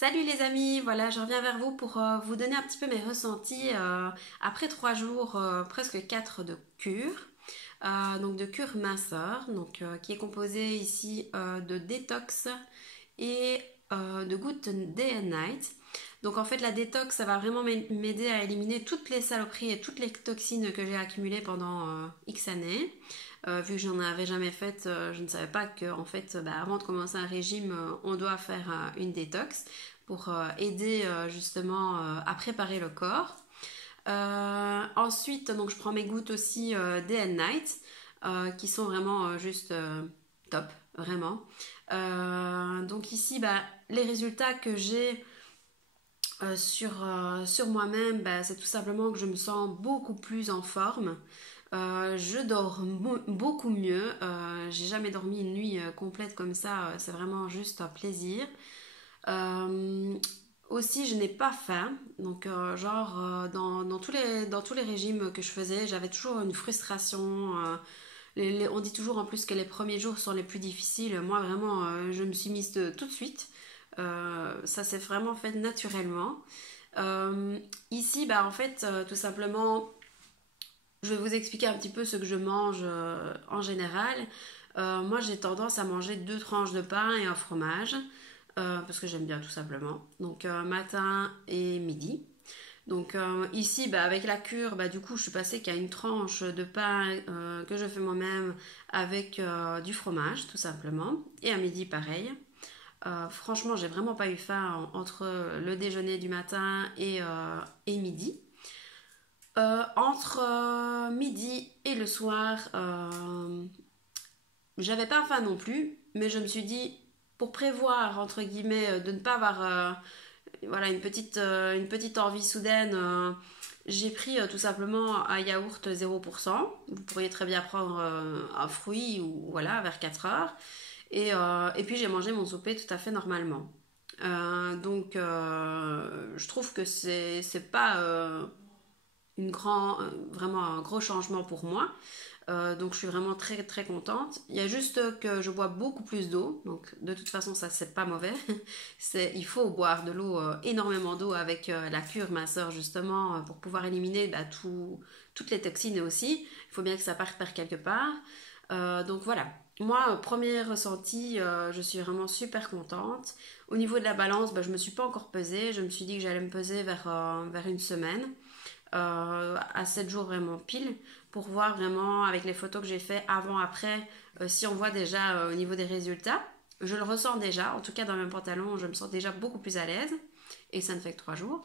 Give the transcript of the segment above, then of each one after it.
Salut les amis, voilà, je reviens vers vous pour vous donner un petit peu mes ressentis après 3 jours, presque 4 de cure. Donc de cure minceur, qui est composée ici de détox et de gouttes day and night. Donc en fait la détox ça va vraiment m'aider à éliminer toutes les saloperies et toutes les toxines que j'ai accumulées pendant X années. Vu que j'en avais jamais fait, je ne savais pas que en fait, avant de commencer un régime, on doit faire une détox pour aider justement à préparer le corps. Ensuite, donc je prends mes gouttes aussi Day and Night, qui sont vraiment juste top, vraiment. Donc ici, les résultats que j'ai sur moi-même, c'est tout simplement que je me sens beaucoup plus en forme. Je dors beaucoup mieux. J'ai jamais dormi une nuit complète comme ça. C'est vraiment juste un plaisir. Euh, Aussi, je n'ai pas faim. Donc, dans tous les régimes que je faisais, j'avais toujours une frustration. On dit toujours en plus que les premiers jours sont les plus difficiles. Moi, vraiment, je me suis mise tout de suite. Ça s'est vraiment fait naturellement. Ici, en fait, tout simplement, je vais vous expliquer un petit peu ce que je mange en général. Moi, j'ai tendance à manger 2 tranches de pain et un fromage, parce que j'aime bien tout simplement. Donc, matin et midi. Donc, ici, avec la cure, du coup, je suis passée qu'à une tranche de pain que je fais moi-même avec du fromage, tout simplement. Et à midi, pareil. Franchement, j'ai vraiment pas eu faim entre le déjeuner du matin et midi. Entre midi et le soir, j'avais pas faim non plus, mais je me suis dit, pour prévoir, entre guillemets, de ne pas avoir voilà, une petite envie soudaine, j'ai pris tout simplement un yaourt 0%. Vous pourriez très bien prendre un fruit ou voilà, vers 4 heures. Et puis j'ai mangé mon souper tout à fait normalement. Je trouve que c'est pas vraiment un gros changement pour moi. Donc je suis vraiment très très contente. Il y a juste que je bois beaucoup plus d'eau. Donc de toute façon ça c'est pas mauvais. Il faut boire de l'eau, énormément d'eau avec la cure minceur justement pour pouvoir éliminer toutes les toxines aussi. Il faut bien que ça parte par quelque part. Donc voilà. Moi, premier ressenti, je suis vraiment super contente. Au niveau de la balance, je me suis pas encore pesée. Je me suis dit que j'allais me peser vers une semaine, à 7 jours vraiment pile, pour voir vraiment avec les photos que j'ai fait avant après, si on voit déjà au niveau des résultats. Je le ressens déjà, en tout cas dans mes pantalons, je me sens déjà beaucoup plus à l'aise, et ça ne fait que 3 jours.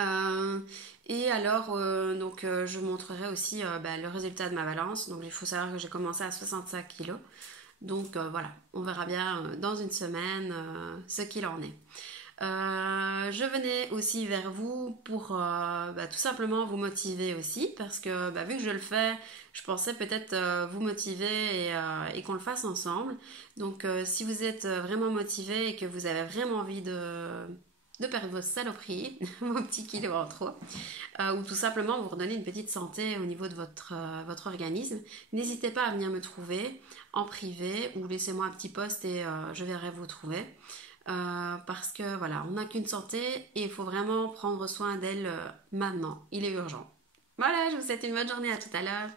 Euh, et alors, je vous montrerai aussi le résultat de ma balance. Donc il faut savoir que j'ai commencé à 65 kilos. Donc voilà, on verra bien dans une semaine ce qu'il en est. Je venais aussi vers vous pour tout simplement vous motiver aussi, parce que vu que je le fais, je pensais peut-être vous motiver et qu'on le fasse ensemble. Donc si vous êtes vraiment motivé et que vous avez vraiment envie de perdre vos saloperies, vos petits kilos en trop, ou tout simplement vous redonner une petite santé au niveau de votre organisme, n'hésitez pas à venir me trouver en privé ou laissez-moi un petit post et je verrai vous trouver. Parce que voilà, on n'a qu'une santé et il faut vraiment prendre soin d'elle maintenant. Il est urgent. Voilà, je vous souhaite une bonne journée, à tout à l'heure.